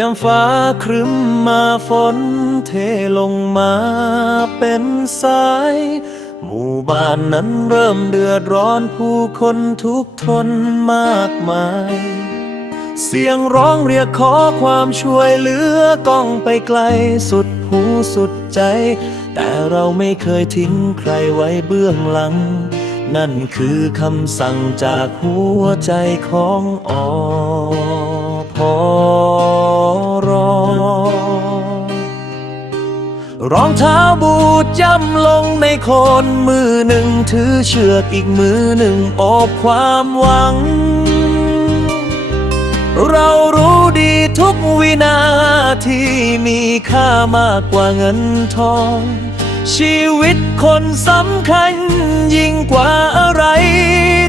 ยามฟ้าครึ้มมาฝนเทลงมาเป็นสาย หมู่บ้านนั้นเริ่มเดือดร้อนผู้คนทุกทนมากมาย เสียงร้องเรียกขอความช่วยเหลือก้องไปไกลสุดหูสุดใจ แต่เราไม่เคยทิ้งใครไว้เบื้องหลัง นั่นคือคำสั่งจากหัวใจของออ พรรองเท้าบูดย่ำลงในโคนมือหนึ่งถือเชือกอีกมือหนึ่งโอบความหวัง เรารู้ดีทุกวินาทีมีค่ามากกว่าเงินทอง ชีวิตคนสำคัญยิ่งกว่าอะไร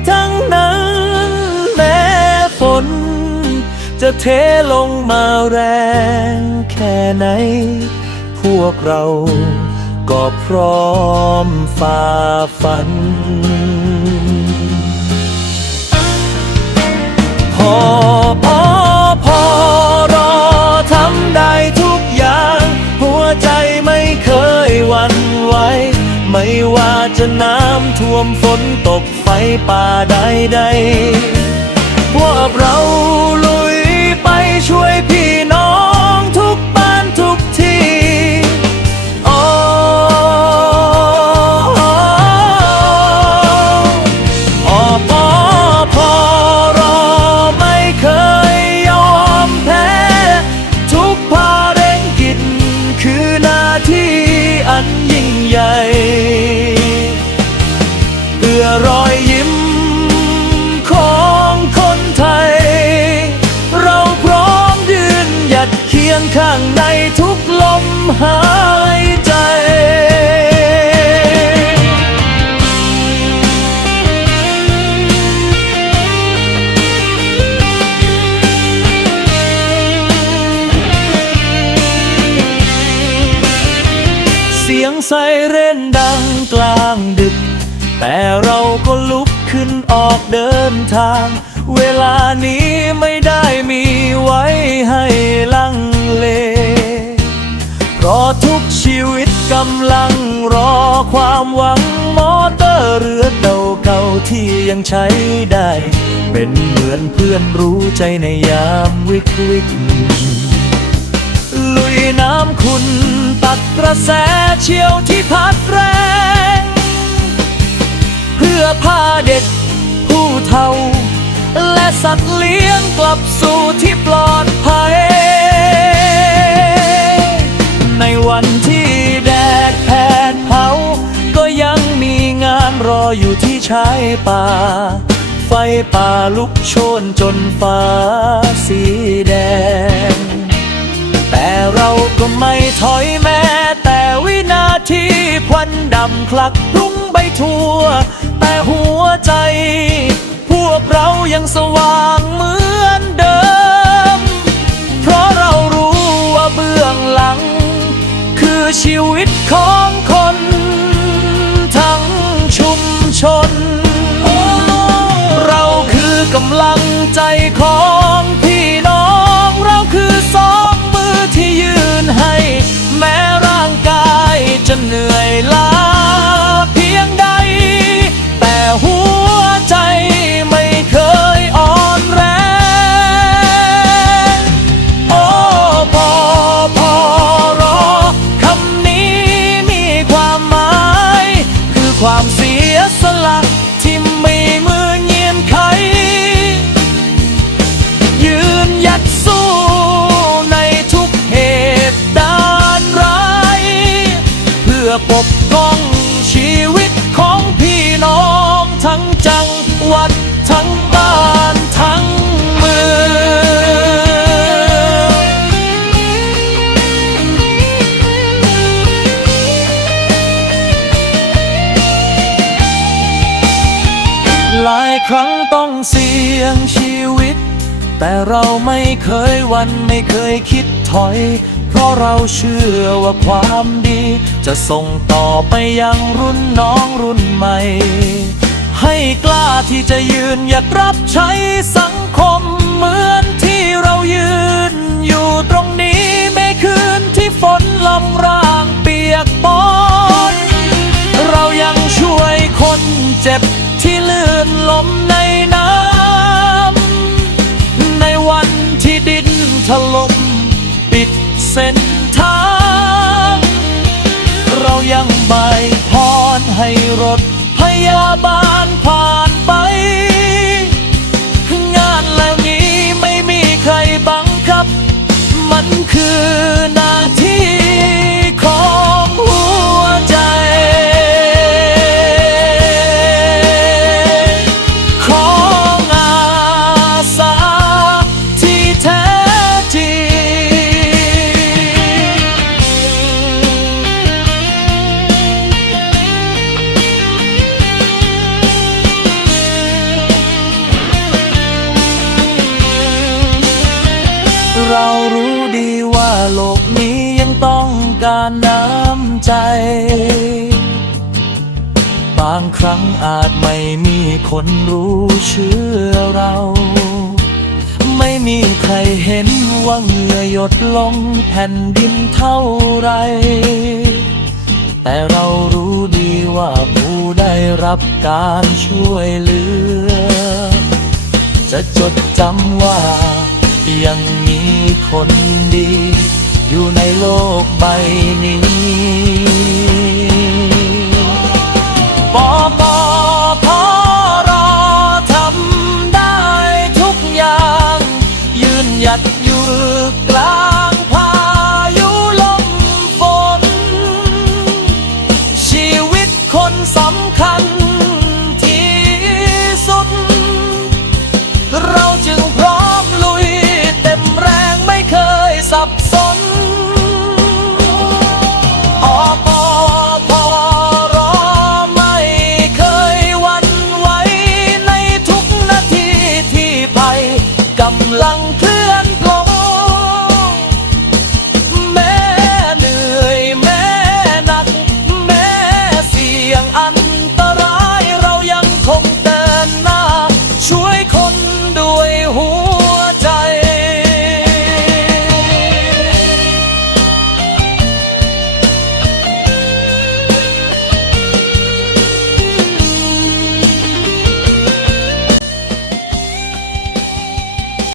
ทั้งนั้นแม้ฝน จะเทลงมาแรงแค่ไหน พวกเราก็พร้อมฝ่าฟัน พอพอพอรอทำได้ทุกอย่าง หัวใจไม่เคยวันไหวไม่ว่าจะน้ำท่วมฝนตกไฟป่าใดๆพวกเรา ไปช่วยพี่น้อง ยัดเคียงข้างในทุกลมหายใจ เสียงไซเรนดังกลางดึก แต่เราก็ลุกขึ้นออกเดินทาง เวลานี้ไม่ได้มีไว้ให้ลังำลังรอความหวังมอเตอร์เรือเก่าๆที่ยังใช้ได้ เป็นเหมือนเพื่อนรู้ใจในยามวิกฤตลุยน้ำคุณตัดกระแสเชี่ยวที่พัดแรง เพื่อพาเด็กผู้เฒ่า และสัตว์เลี้ยงกลับสู่ที่ปลอดภัย ชายป่า ไฟป่าลุกโชนจนฟ้าสีแดง แต่เราก็ไม่ถอยแม้แต่วินาทีควันดำคลักรุ้งไปทั่ว แต่หัวใจ พวกเรายังสว่างเหมือนเดิม เพราะเรารู้ว่าเบื้องหลัง คือชีวิตของคน อปกป้องชีวิตของพี่น้องทั้งจังหวัดทั้งบ้านทั้งเมืองหลายครั้งต้องเสี่ยงชีวิต แต่เราไม่เคยวันไม่เคยคิดถอย เพราะเราเชื่อว่าความดี จะส่งต่อไปยังรุ่นน้องรุ่นใหม่ ให้กล้าที่จะยืนอยากรับใช้สังคมเหมือนที่เรายืน อยู่ตรงนี้ไม่คืนที่ฝนลำร่างเปียกปอนเรายังช่วยคนเจ็บที่ลื่นล้มในน้ำในวันที่ดินถล่ม เส้นทาง เรายังใบายพรให้รถพยาบาลผ่านไป งานเหล่านี้ไม่มีใครบังคับ มันคือ เรารู้ดีว่าโลกนี้ยังต้องการน้ำใจ บางครั้งอาจไม่มีคนรู้เชื่อเรา ไม่มีใครเห็นว่าเหงื่อหยดลงแผ่นดินเท่าไร แต่เรารู้ดีว่าผู้ได้รับการช่วยเหลือ จะจดจำว่า ยังมีคนดี อยู่ในโลกใบนี้ปอปอพอรอทำได้ทุกอย่าง ยืนหยัดอยู่กลาง